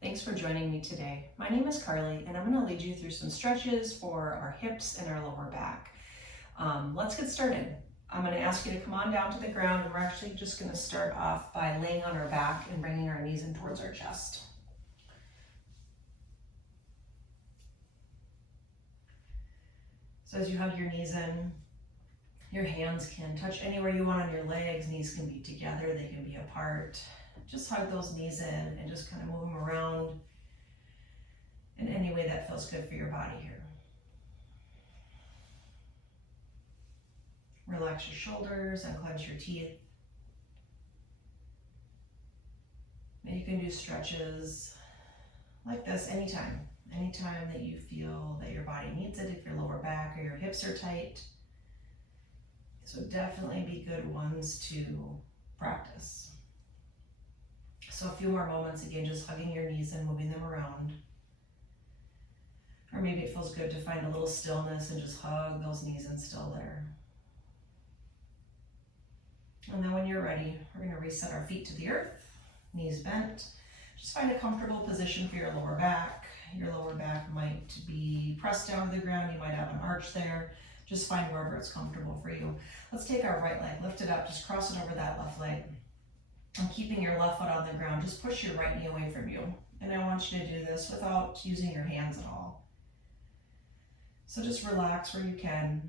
Thanks for joining me today. My name is Carly and I'm going to lead you through some stretches for our hips and our lower back. Let's get started. I'm going to ask you to come on down to the ground, and we're actually just going to start off by laying on our back and bringing our knees in towards our chest. So as you hug your knees in, your hands can touch anywhere you want on your legs. Knees can be together, they can be apart. Just hug those knees in and just kind of move them around in any way that feels good for your body here. Relax your shoulders, unclench your teeth. And you can do stretches like this anytime that you feel that your body needs it, if your lower back or your hips are tight. So definitely be good ones to practice. So a few more moments, again, just hugging your knees and moving them around. Or maybe it feels good to find a little stillness and just hug those knees in still there. And then when you're ready, we're going to reset our feet to the earth, knees bent. Just find a comfortable position for your lower back. Your lower back might be pressed down to the ground. You might have an arch there. Just find wherever it's comfortable for you. Let's take our right leg, lift it up, just cross it over that left leg. And keeping your left foot on the ground, just push your right knee away from you. And I want you to do this without using your hands at all. So just relax where you can.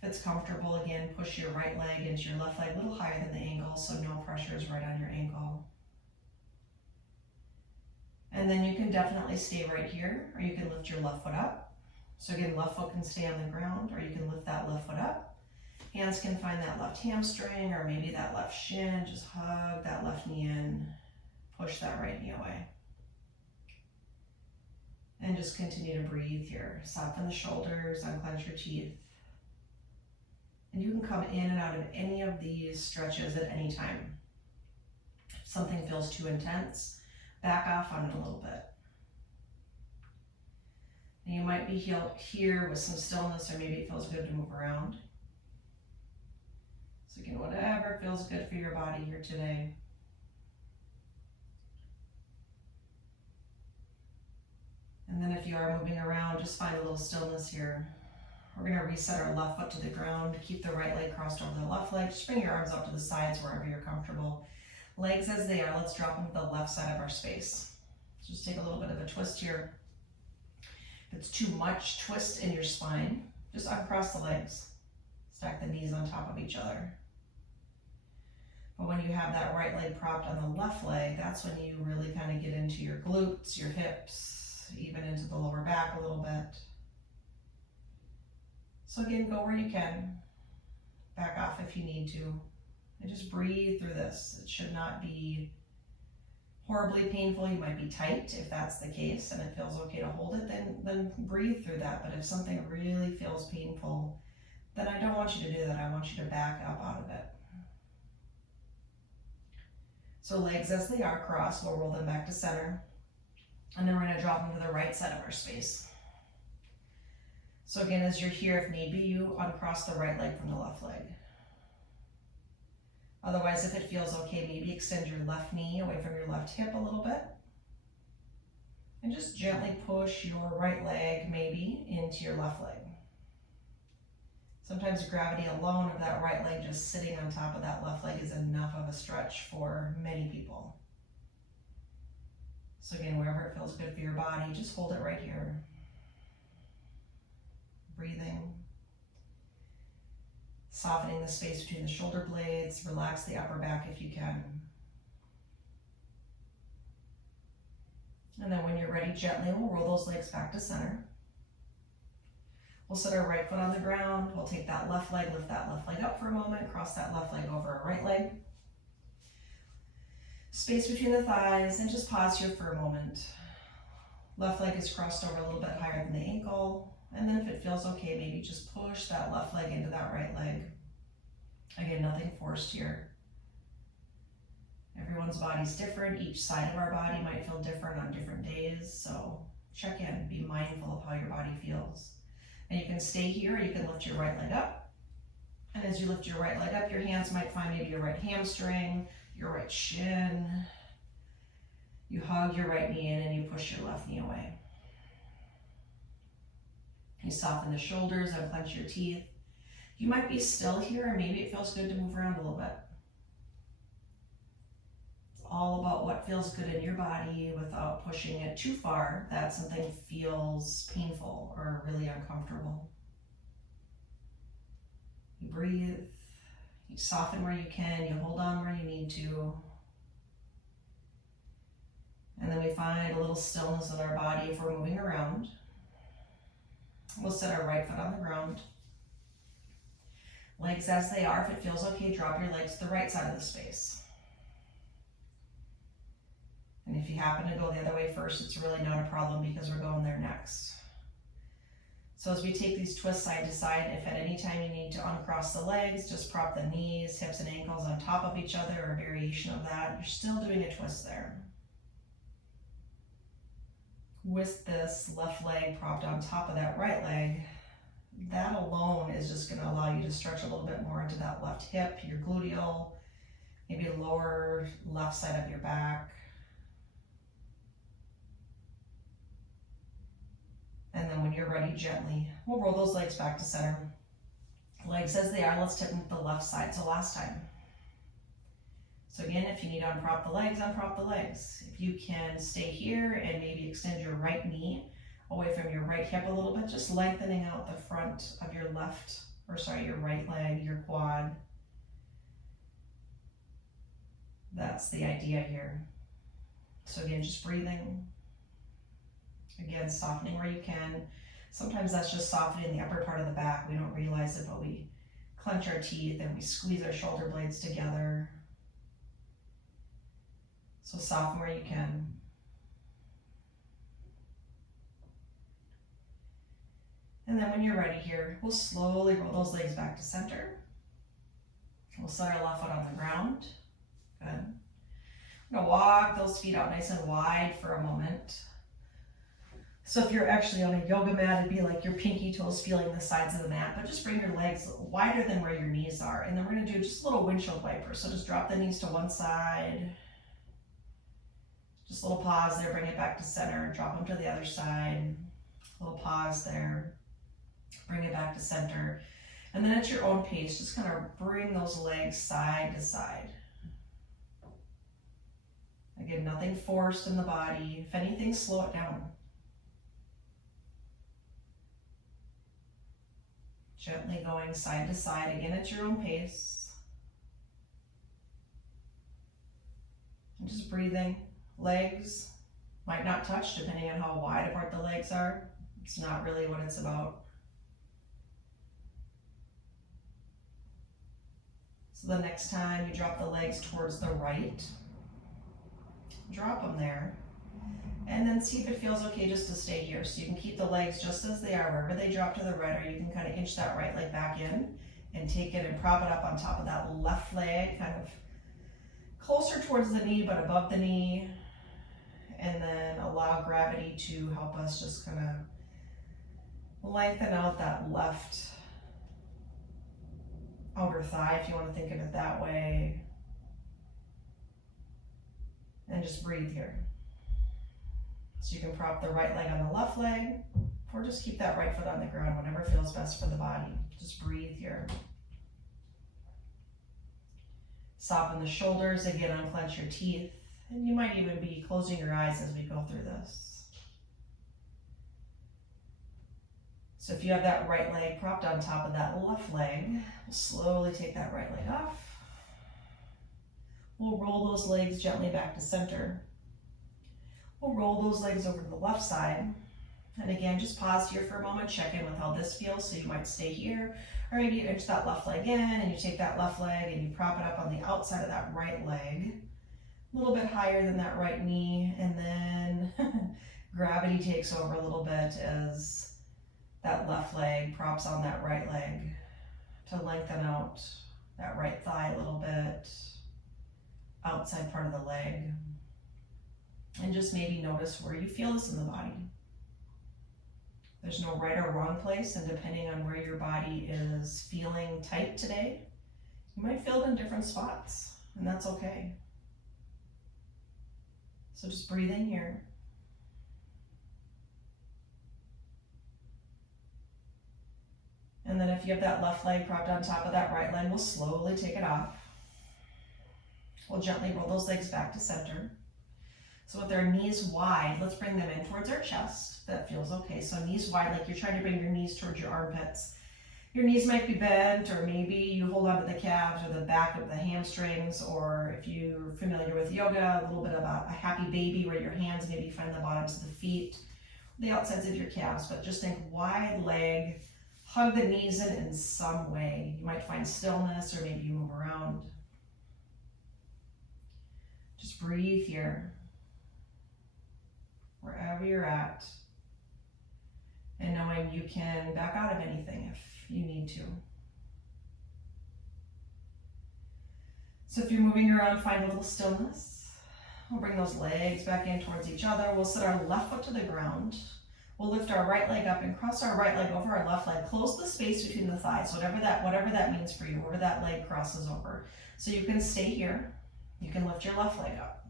If it's comfortable, again, push your right leg into your left leg a little higher than the ankle, so no pressure is right on your ankle. And then you can definitely stay right here, or you can lift your left foot up. So again, left foot can stay on the ground, or you can lift that left foot up. Hands can find that left hamstring or maybe that left shin. Just hug that left knee in, push that right knee away. And just continue to breathe here. Soften the shoulders, unclench your teeth. And you can come in and out of any of these stretches at any time. If something feels too intense, back off on it a little bit. And you might be here with some stillness, or maybe it feels good to move around. So again, whatever feels good for your body here today. And then if you are moving around, just find a little stillness here. We're going to reset our left foot to the ground. Keep the right leg crossed over the left leg. Just bring your arms up to the sides wherever you're comfortable. Legs as they are, let's drop them to the left side of our space. So just take a little bit of a twist here. If it's too much twist in your spine, just uncross the legs. Stack the knees on top of each other. But when you have that right leg propped on the left leg, that's when you really kind of get into your glutes, your hips, even into the lower back a little bit. So again, go where you can. Back off if you need to. And just breathe through this. It should not be horribly painful. You might be tight if that's the case and it feels okay to hold it, then breathe through that. But if something really feels painful, then I don't want you to do that. I want you to back up out of it. So legs as they are crossed, we'll roll them back to center. And then we're going to drop them to the right side of our space. So again, as you're here, if need be, you uncross the right leg from the left leg. Otherwise, if it feels okay, maybe extend your left knee away from your left hip a little bit. And just gently push your right leg maybe into your left leg. Sometimes gravity alone of that right leg just sitting on top of that left leg is enough of a stretch for many people. So again, wherever it feels good for your body, just hold it right here. Breathing. Softening the space between the shoulder blades. Relax the upper back if you can. And then when you're ready, gently we'll roll those legs back to center. We'll set our right foot on the ground. We'll take that left leg, lift that left leg up for a moment, cross that left leg over our right leg. Space between the thighs, and just pause here for a moment. Left leg is crossed over a little bit higher than the ankle. And then if it feels okay, maybe just push that left leg into that right leg. Again, nothing forced here. Everyone's body's different. Each side of our body might feel different on different days. So check in, be mindful of how your body feels. And you can stay here, or you can lift your right leg up. And as you lift your right leg up, your hands might find maybe your right hamstring, your right shin, You hug your right knee in and you push your left knee away. You soften the shoulders, unclench your teeth. You might be still here, or maybe it feels good to move around a little bit. It's all about what feels good in your body without pushing it too far that something feels painful or really uncomfortable. You breathe, you soften where you can, you hold on where you need to. And then we find a little stillness in our body if we're moving around. We'll set our right foot on the ground. Legs as they are. If it feels okay, drop your legs to the right side of the space. And if you happen to go the other way first, it's really not a problem because we're going there next. So as we take these twists side to side, if at any time you need to uncross the legs, just prop the knees, hips, and ankles on top of each other, or a variation of that. You're still doing a twist there. With this left leg propped on top of that right leg, that alone is just going to allow you to stretch a little bit more into that left hip, your gluteal, maybe lower left side of your back. And then when you're ready, gently, we'll roll those legs back to center. Legs as they are, let's tip them to the left side. So last time. So again, if you need to unprop the legs, unprop the legs. If you can stay here and maybe extend your right knee away from your right hip a little bit, just lengthening out the front of your your right leg, your quad. That's the idea here. So again, just breathing. Again, softening where you can. Sometimes that's just softening the upper part of the back. We don't realize it, but we clench our teeth and we squeeze our shoulder blades together. So soften where you can. And then when you're ready here, we'll slowly roll those legs back to center. We'll set our left foot on the ground. Good. We're gonna walk those feet out nice and wide for a moment. So if you're actually on a yoga mat, it'd be like your pinky toes feeling the sides of the mat, but just bring your legs wider than where your knees are. And then we're gonna do just a little windshield wiper. So just drop the knees to one side. Just a little pause there, bring it back to center, drop them to the other side. A little pause there, bring it back to center. And then at your own pace, just kind of bring those legs side to side. Again, nothing forced in the body. If anything, slow it down. Gently going side to side, again at your own pace. And just breathing. Legs might not touch depending on how wide apart the legs are. It's not really what it's about. So the next time you drop the legs towards the right, drop them there. And then see if it feels okay just to stay here. So you can keep the legs just as they are, wherever they drop to the right, or you can kind of inch that right leg back in and take it and prop it up on top of that left leg, kind of closer towards the knee, but above the knee. And then allow gravity to help us just kind of lengthen out that left outer thigh, if you want to think of it that way. And just breathe here. So you can prop the right leg on the left leg, or just keep that right foot on the ground, whatever feels best for the body. Just breathe here. Soften the shoulders, again, unclench your teeth. And you might even be closing your eyes as we go through this. So if you have that right leg propped on top of that left leg, we'll slowly take that right leg off. We'll roll those legs gently back to center. We'll roll those legs over to the left side. And again, just pause here for a moment, check in with how this feels. So you might stay here, or maybe you inch that left leg in and you take that left leg and you prop it up on the outside of that right leg. A little bit higher than that right knee, and then gravity takes over a little bit as that left leg props on that right leg to lengthen out that right thigh a little bit, outside part of the leg. And just maybe notice where you feel this in the body. There's no right or wrong place, and depending on where your body is feeling tight today, you might feel it in different spots, and that's okay. So just breathe in here. And then if you have that left leg propped on top of that right leg, we'll slowly take it off. We'll gently roll those legs back to center. So with their knees wide, let's bring them in towards our chest. That feels okay. So knees wide, like you're trying to bring your knees towards your armpits. Your knees might be bent, or maybe you hold onto the calves or the back of the hamstrings, or if you're familiar with yoga, a little bit of a happy baby where your hands maybe find the bottoms of the feet, the outsides of your calves, but just think wide leg, hug the knees in some way. You might find stillness, or maybe you move around. Just breathe here, wherever you're at, and knowing you can back out of anything if you need to. So if you're moving around, find a little stillness. We'll bring those legs back in towards each other. We'll set our left foot to the ground. We'll lift our right leg up and cross our right leg over our left leg. Close the space between the thighs, whatever that means for you, wherever that leg crosses over. So you can stay here. You can lift your left leg up.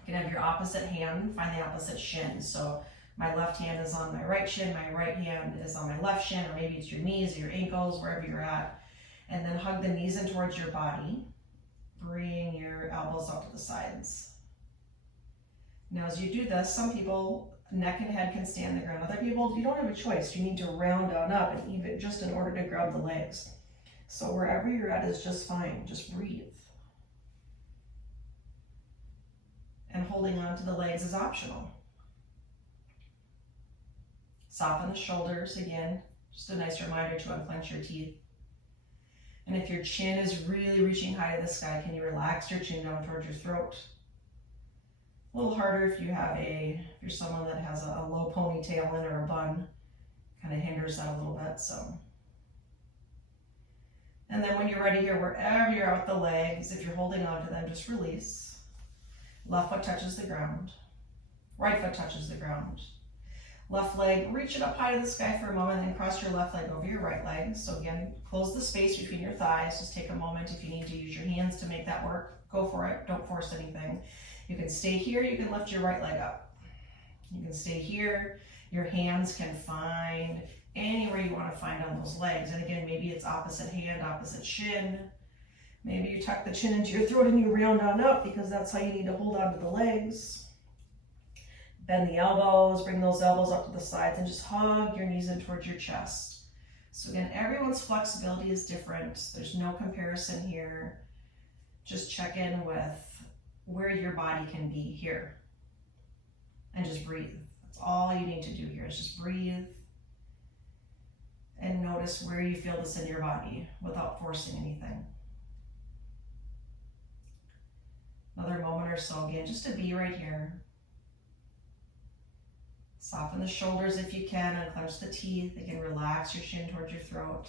You can have your opposite hand, find the opposite shin. So my left hand is on my right shin, my right hand is on my left shin, or maybe it's your knees or your ankles, wherever you're at. And then hug the knees in towards your body. Bring your elbows out to the sides. Now as you do this, some people, neck and head can stay on the ground. Other people, you don't have a choice. You need to round on up, and even just in order to grab the legs. So wherever you're at is just fine. Just breathe. And holding on to the legs is optional. Soften the shoulders again. Just a nice reminder to unclench your teeth. And if your chin is really reaching high to the sky, can you relax your chin down towards your throat? A little harder if you're someone that has a low ponytail in or a bun. Kind of hinders that a little bit, so. And then when you're ready here, wherever you're at with the legs, if you're holding on to them, just release. Left foot touches the ground. Right foot touches the ground. Left leg, reach it up high to the sky for a moment, then cross your left leg over your right leg. So again, close the space between your thighs. Just take a moment. If you need to use your hands to make that work, go for it. Don't force anything. You can stay here. You can lift your right leg up. You can stay here. Your hands can find anywhere you want to find on those legs. And again, maybe it's opposite hand, opposite shin. Maybe you tuck the chin into your throat and you round on up because that's how you need to hold on to the legs. Bend the elbows, bring those elbows up to the sides, and just hug your knees in towards your chest. So again, everyone's flexibility is different. There's no comparison here. Just check in with where your body can be here. And just breathe. That's all you need to do here is just breathe. And notice where you feel this in your body without forcing anything. Another moment or so again, just to be right here. Soften the shoulders if you can, unclench the teeth. Again, relax your chin towards your throat.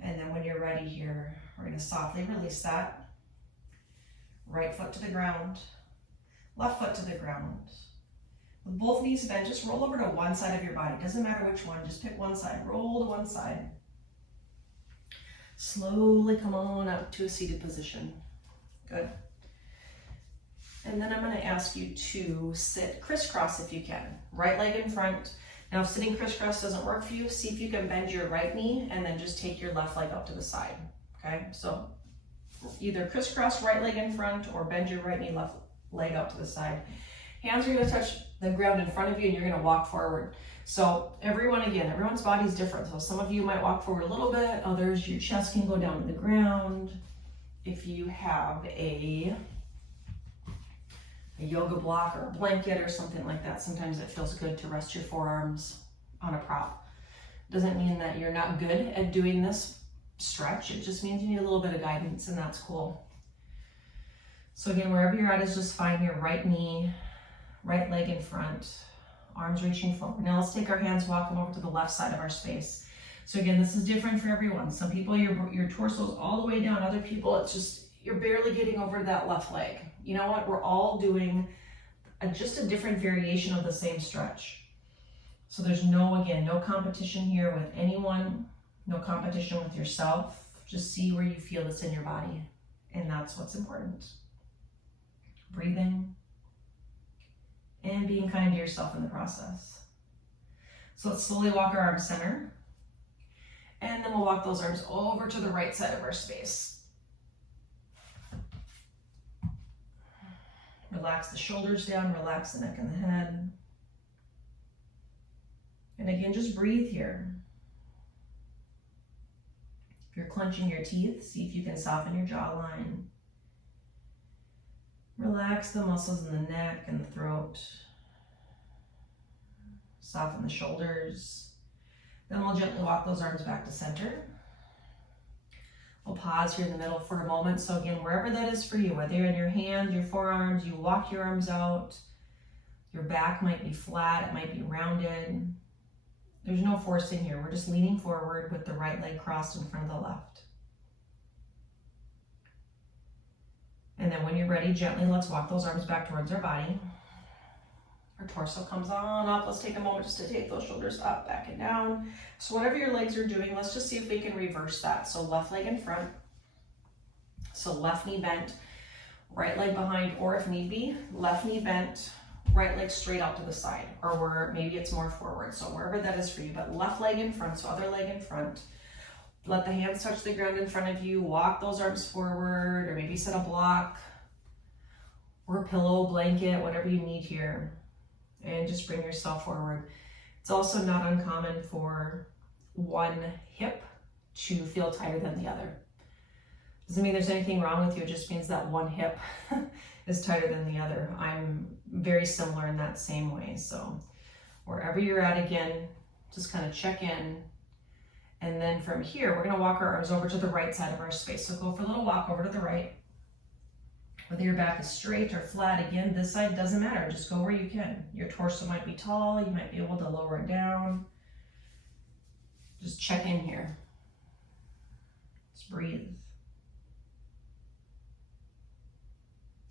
And then when you're ready here, we're going to softly release that. Right foot to the ground, left foot to the ground. With both knees bent, just roll over to one side of your body. Doesn't matter which one, just pick one side. Roll to one side. Slowly come on up to a seated position. Good. And then I'm going to ask you to sit crisscross if you can. Right leg in front. Now if sitting crisscross doesn't work for you, see if you can bend your right knee and then just take your left leg out to the side. Okay, so either crisscross right leg in front or bend your right knee, left leg out to the side. Hands are going to touch the ground in front of you and you're going to walk forward. So everyone's body is different. So some of you might walk forward a little bit, others your chest can go down to the ground. If you have a yoga block or a blanket or something like that, sometimes it feels good to rest your forearms on a prop. Doesn't mean that you're not good at doing this stretch. It just means you need a little bit of guidance, and that's cool. So again, wherever you're at is just fine here. Right knee, right leg in front, arms reaching forward. Now let's take our hands, walk them over to the left side of our space. So again, this is different for everyone. Some people, your torso's all the way down. Other people, it's just, you're barely getting over that left leg. You know what? We're all doing just a different variation of the same stretch. So there's no competition here with anyone, no competition with yourself. Just see where you feel this in your body. And that's what's important. breathing, and being kind to yourself in the process. So let's slowly walk our arms center, and then we'll walk those arms over to the right side of our space. Relax the shoulders down, relax the neck and the head. And again, just breathe here. If you're clenching your teeth, see if you can soften your jawline. Relax the muscles in the neck and the throat. Soften the shoulders. Then we'll gently walk those arms back to center. We'll pause here in the middle for a moment. So again, wherever that is for you, whether you're in your hands, your forearms, you walk your arms out. Your back might be flat, it might be rounded. There's no forcing here. We're just leaning forward with the right leg crossed in front of the left. And then when you're ready, gently let's walk those arms back towards our body. Our torso comes on up. Let's take a moment just to take those shoulders up, back and down. So whatever your legs are doing, let's just see if we can reverse that. So left leg in front. So left knee bent, right leg behind, or if need be, left knee bent, right leg straight out to the side, or where maybe it's more forward. So wherever that is for you, but left leg in front, so other leg in front. Let the hands touch the ground in front of you. Walk those arms forward, or maybe set a block or a pillow, blanket, whatever you need here. And just bring yourself forward. It's also not uncommon for one hip to feel tighter than the other. Doesn't mean there's anything wrong with you, it just means that one hip is tighter than the other. I'm very similar in that same way. So wherever you're at, again, just kind of check in. And then from here, we're gonna walk our arms over to the right side of our space. So go for a little walk over to the right. Whether your back is straight or flat, again, this side doesn't matter. Just go where you can. Your torso might be tall. You might be able to lower it down. Just check in here. Just breathe.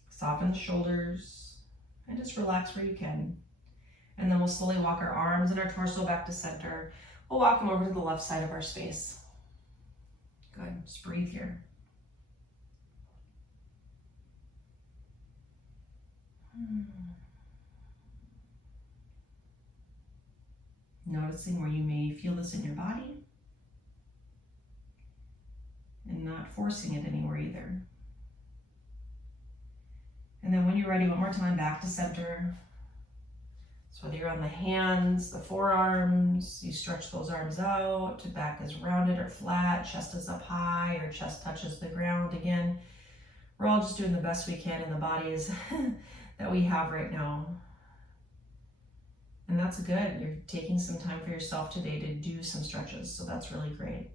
Soften the shoulders and just relax where you can. And then we'll slowly walk our arms and our torso back to center. We'll walk them over to the left side of our space. Good, just breathe here. Noticing where you may feel this in your body and not forcing it anywhere either. And then when you're ready, one more time, back to center. So whether you're on the hands, the forearms, you stretch those arms out, back is rounded or flat, chest is up high, or chest touches the ground. Again, we're all just doing the best we can in the bodies that we have right now. And that's good. You're taking some time for yourself today to do some stretches, so that's really great.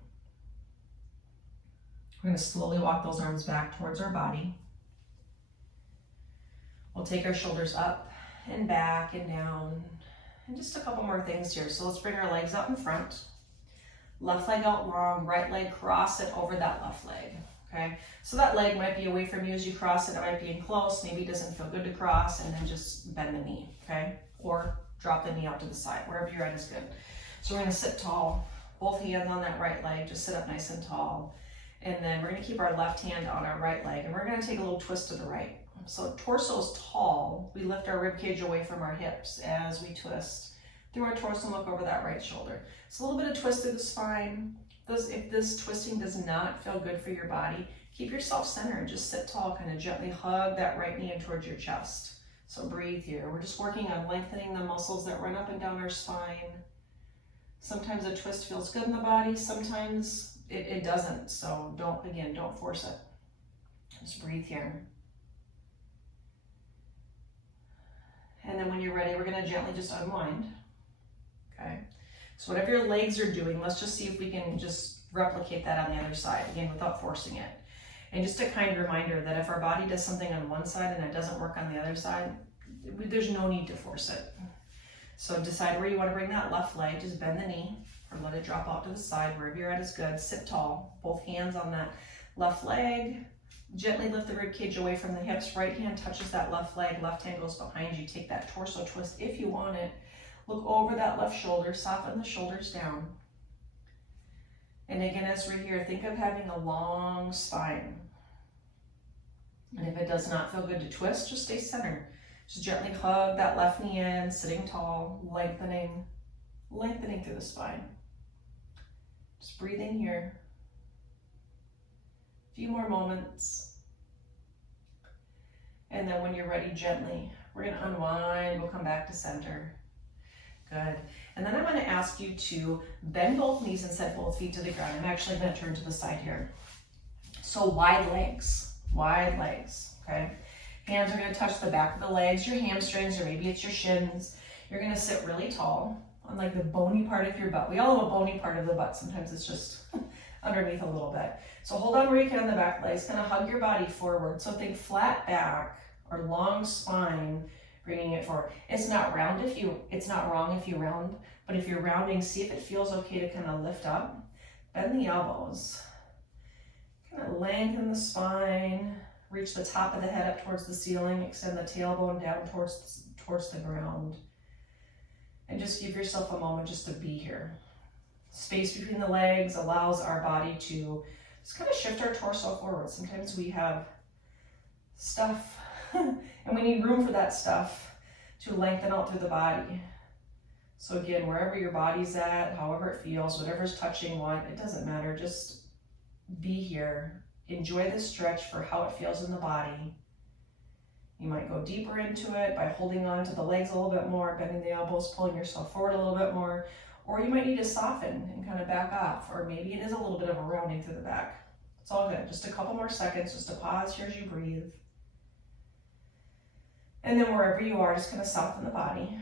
We're going to slowly walk those arms back towards our body. We'll take our shoulders up and back and down, and just a couple more things here. So let's bring our legs out in front. Left leg out long, right leg cross it over that left leg. Okay, so that leg might be away from you as you cross it. It might be in close. Maybe it doesn't feel good to cross, and then just bend the knee. Okay, or drop the knee out to the side. Wherever you're at is good. So we're going to sit tall, both hands on that right leg. Just sit up nice and tall, and then we're going to keep our left hand on our right leg, and we're going to take a little twist to the right. So torso is tall. We lift our rib cage away from our hips as we twist through our torso and look over that right shoulder. So a little bit of twist through the spine. If this twisting does not feel good for your body, keep yourself centered. Just sit tall, kind of gently hug that right knee in towards your chest. So breathe here. We're just working on lengthening the muscles that run up and down our spine. Sometimes a twist feels good in the body, sometimes it doesn't. So don't force it. Just breathe here. And then when you're ready, we're going to gently just unwind. Okay. So whatever your legs are doing, let's just see if we can just replicate that on the other side, again, without forcing it. And just a kind reminder that if our body does something on one side and it doesn't work on the other side, there's no need to force it. So decide where you want to bring that left leg. Just bend the knee or let it drop out to the side. Wherever you're at is good. Sit tall, both hands on that left leg. Gently lift the rib cage away from the hips. Right hand touches that left leg. Left hand goes behind you. Take that torso twist if you want it. Look over that left shoulder. Soften the shoulders down. And again, as we're here, think of having a long spine. And if it does not feel good to twist, just stay centered. Just gently hug that left knee in, sitting tall, lengthening through the spine. Just breathe in here. A few more moments. And then when you're ready, gently, we're gonna unwind, we'll come back to center. Good. And then I'm gonna ask you to bend both knees and set both feet to the ground. I'm actually gonna turn to the side here. So wide legs, okay? Hands are gonna touch the back of the legs, your hamstrings, or maybe it's your shins. You're gonna sit really tall on like the bony part of your butt. We all have a bony part of the butt. Sometimes it's just underneath a little bit. So hold on where you can on the back legs, kind of hug your body forward. So think flat back or long spine, bringing it forward. It's not wrong if you round, but if you're rounding, see if it feels okay to kind of lift up. Bend the elbows, kind of lengthen the spine, reach the top of the head up towards the ceiling, extend the tailbone down towards the ground. And just give yourself a moment just to be here. Space between the legs allows our body to just kind of shift our torso forward. Sometimes we have stuff and we need room for that stuff to lengthen out through the body. So again, wherever your body's at, however it feels, whatever's touching one, it doesn't matter. Just be here. Enjoy the stretch for how it feels in the body. You might go deeper into it by holding on to the legs a little bit more, bending the elbows, pulling yourself forward a little bit more, or you might need to soften and kind of back off, or maybe it is a little bit of a rounding through the back. It's all good. Just a couple more seconds, just to pause here as you breathe. And then wherever you are, just kind of soften the body.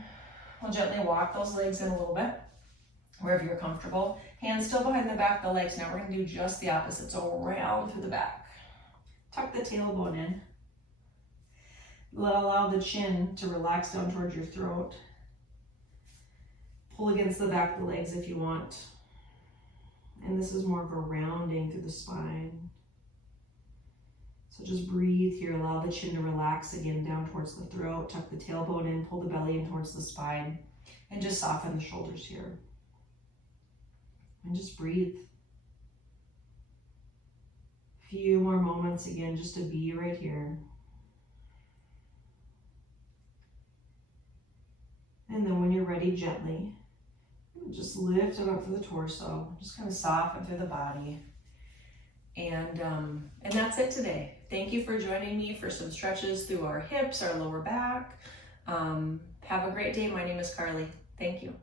We'll gently walk those legs in a little bit, wherever you're comfortable. Hands still behind the back of the legs. Now we're going to do just the opposite, so round through the back. Tuck the tailbone in. Allow the chin to relax down towards your throat. Pull against the back of the legs if you want. And this is more of a rounding through the spine. So just breathe here. Allow the chin to relax again down towards the throat. Tuck the tailbone in, pull the belly in towards the spine, and just soften the shoulders here. And just breathe. A few more moments again, just to be right here. And then when you're ready, gently, just lift it up for the torso. Just kind of soften through the body. And that's it today. Thank you for joining me for some stretches through our hips, our lower back. Have a great day. My name is Carly. Thank you.